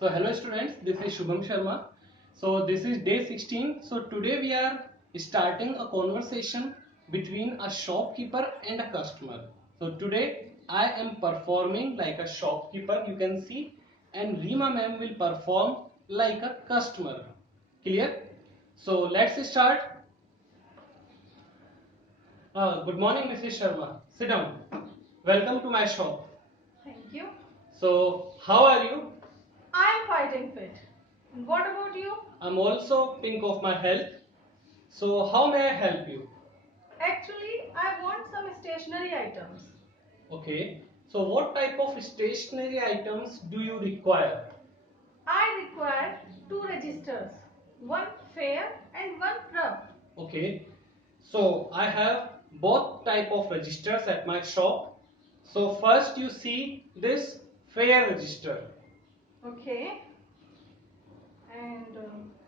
So hello students, this is Shubham Sharma. So this is day 16. So today we are starting a conversation between a shopkeeper and a customer. So today I am performing like a shopkeeper, you can see, and Rima ma'am will perform like a customer. Clear? So let's start. Good morning Mrs. Sharma. Sit down. Welcome to my shop. Thank you. So how are you? I am fighting fit. And what about you? I'm also pink of my health. So how may I help you? Actually, I want some stationery items. Okay. So what type of stationery items do you require? I require two registers, one fair and one rough. Okay. So I have both type of registers at my shop. So first you see this fair register. Okay. And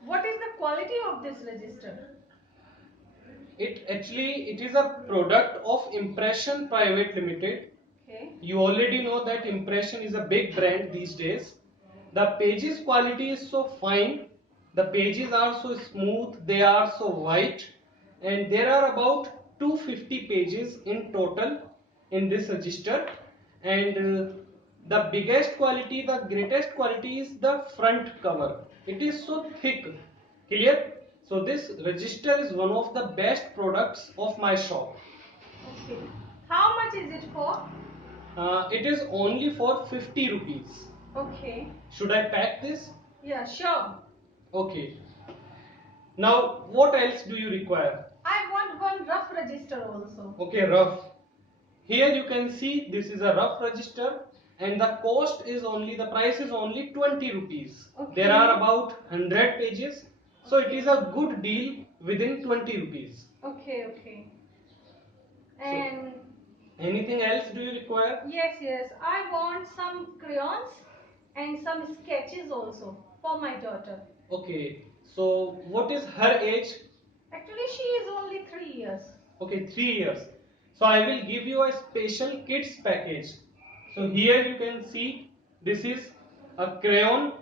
what is the quality of this register? It is a product of Impression Private Limited. Okay. You already know that Impression is a big brand these days. The pages quality is so fine, the pages are so smooth, they are so white, and there are about 250 pages in total in this register. And the biggest quality, the greatest quality is the front cover. It is so thick. Clear? So this register is one of the best products of my shop. Okay. How much is it for? It is only for 50 rupees. Okay. Should I pack this? Yeah, sure. Okay. Now, what else do you require? I want one rough register also. Okay, rough. Here you can see this is a rough register and the cost is only, the price is only 20 rupees. Okay. There are about 100 pages. So it is a good deal within 20 rupees. Okay, okay. And anything else do you require? yes, I want some crayons and some sketches also for my daughter. Okay. So what is her age? Actually, she is only 3 years. Okay, 3 years. So I will give you a special kids package. So here you can see this is a crayon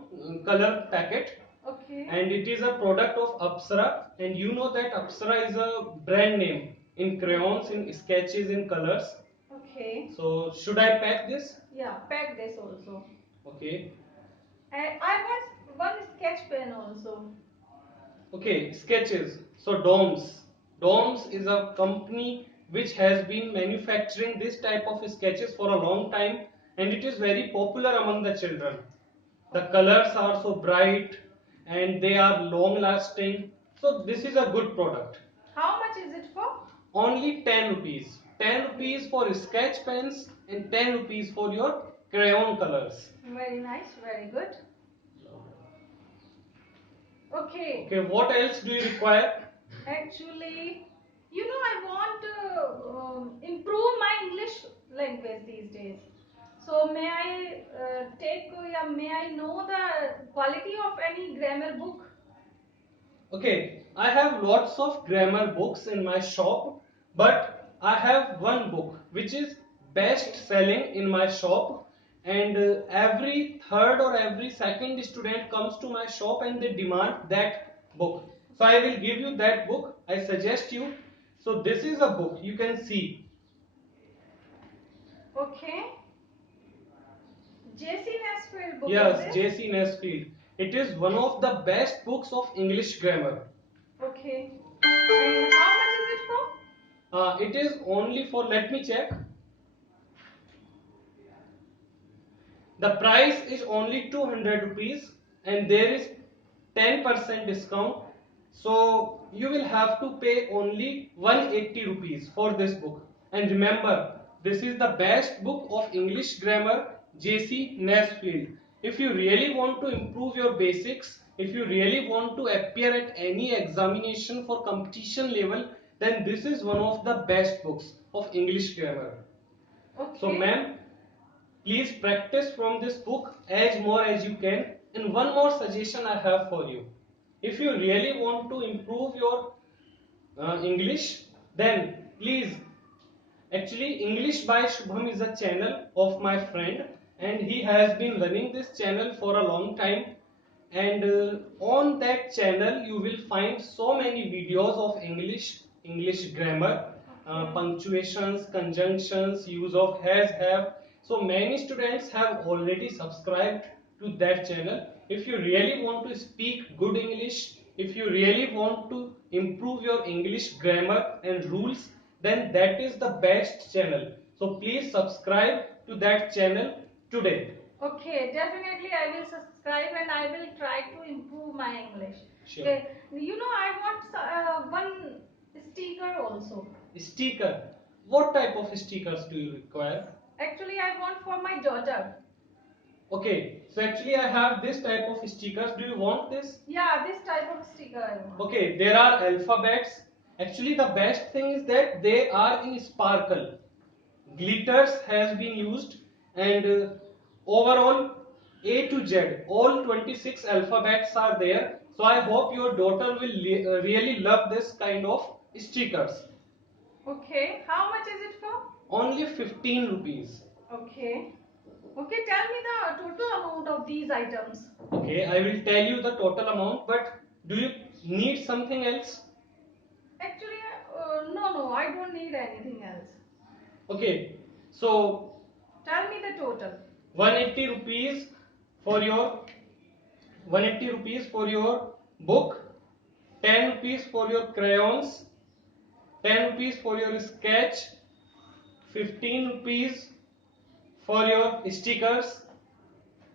color packet. Okay. And it is a product of Apsara, and you know that Apsara is a brand name in crayons, in sketches, in colors. Okay. So should I pack this? Yeah, pack this also. Okay. And I want one sketch pen also. Okay, sketches. So Doms. Doms is a company which has been manufacturing this type of sketches for a long time, and it is very popular among the children. The colors are so bright and they are long lasting. So this is a good product. How much is it for? Only 10 rupees. 10 rupees for sketch pens and 10 rupees for your crayon colors. Very nice, very good. Okay. Okay, what else do you require? Actually, I want to improve my English language these days. So may I may I know the quality of any grammar book? Okay, I have lots of grammar books in my shop, but I have one book which is best selling in my shop, and every third or every second student comes to my shop and they demand that book. So I will give you that book. I suggest you. So this is a book you can see. Okay. J.C. Nesfield book Yes, is it? J.C. Nesfield. It is one of the best books of English grammar. Okay. And how much is it for? It is only for, let me check. The price is only 200 rupees and there is 10% discount. So you will have to pay only 180 rupees for this book. And remember, this is the best book of English grammar, J.C. Nesfield. If you really want to improve your basics, if you really want to appear at any examination for competition level, then this is one of the best books of English grammar. Okay. So ma'am, please practice from this book as more as you can. And one more suggestion I have for you. If you really want to improve your English, then please, actually English by Shubham is a channel of my friend, and he has been running this channel for a long time. And on that channel you will find so many videos of English grammar, punctuations, conjunctions, use of has, have. So many students have already subscribed to that channel. If you really want to speak good English, if you really want to improve your English grammar and rules, then that is the best channel. So please subscribe to that channel today. Okay, definitely I will subscribe and I will try to improve my English. Sure. Okay, I want one sticker also. Sticker. What type of stickers do you require? Actually, I want for my daughter. Okay, so actually I have this type of stickers. Do you want this? Yeah, this type of sticker I want. Okay, there are alphabets. Actually, the best thing is that they are in sparkle. Glitters has been used, and overall A to Z, all 26 alphabets are there. So I hope your daughter will really love this kind of stickers. Okay, how much is it for? Only 15 rupees. Okay. Okay, tell me the total amount of these items. Okay, I will tell you the total amount, but do you need something else? Actually, no, I don't need anything else. Okay, so Tell me the total. 180 rupees for your 180 rupees for your book, 10 rupees for your crayons, 10 rupees for your sketch, 15 rupees for your stickers,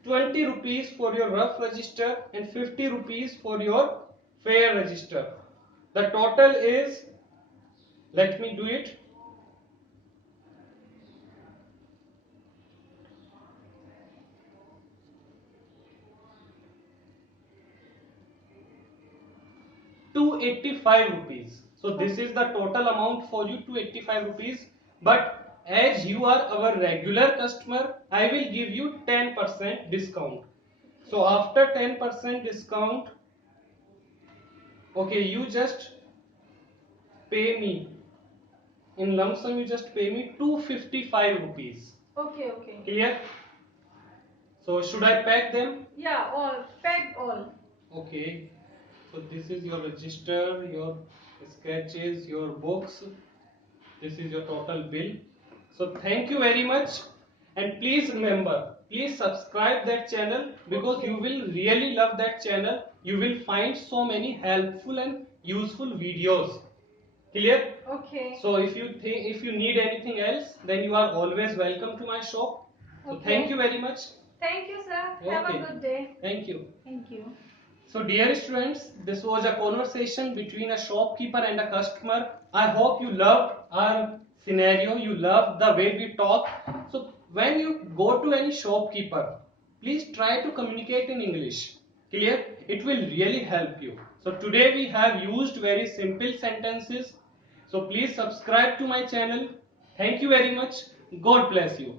20 rupees for your rough register, and 50 rupees for your fair register. The total is, let me do it, 285 rupees. So this is the total amount for you, 285 rupees. But as you are our regular customer, I will give you 10% discount. So after 10% discount, okay, you just pay me in lump sum, you just pay me 255 rupees. Okay. Clear? So should I pack them? Yeah, all. Pack all. Okay. So this is your register, your sketches, your books. This is your total bill. So thank you very much, and please remember, please subscribe that channel, because Okay. you will really love that channel. You will find so many helpful and useful videos. Clear? Okay. So if you need anything else, then you are always welcome to my shop. So Okay. thank you very much. Thank you, sir. Have Okay. a good day. Thank you. Thank you. So dear students, this was a conversation between a shopkeeper and a customer. I hope you loved our scenario, you loved the way we talk. So when you go to any shopkeeper, please try to communicate in English. Clear? It will really help you. So today we have used very simple sentences. So please subscribe to my channel. Thank you very much. God bless you.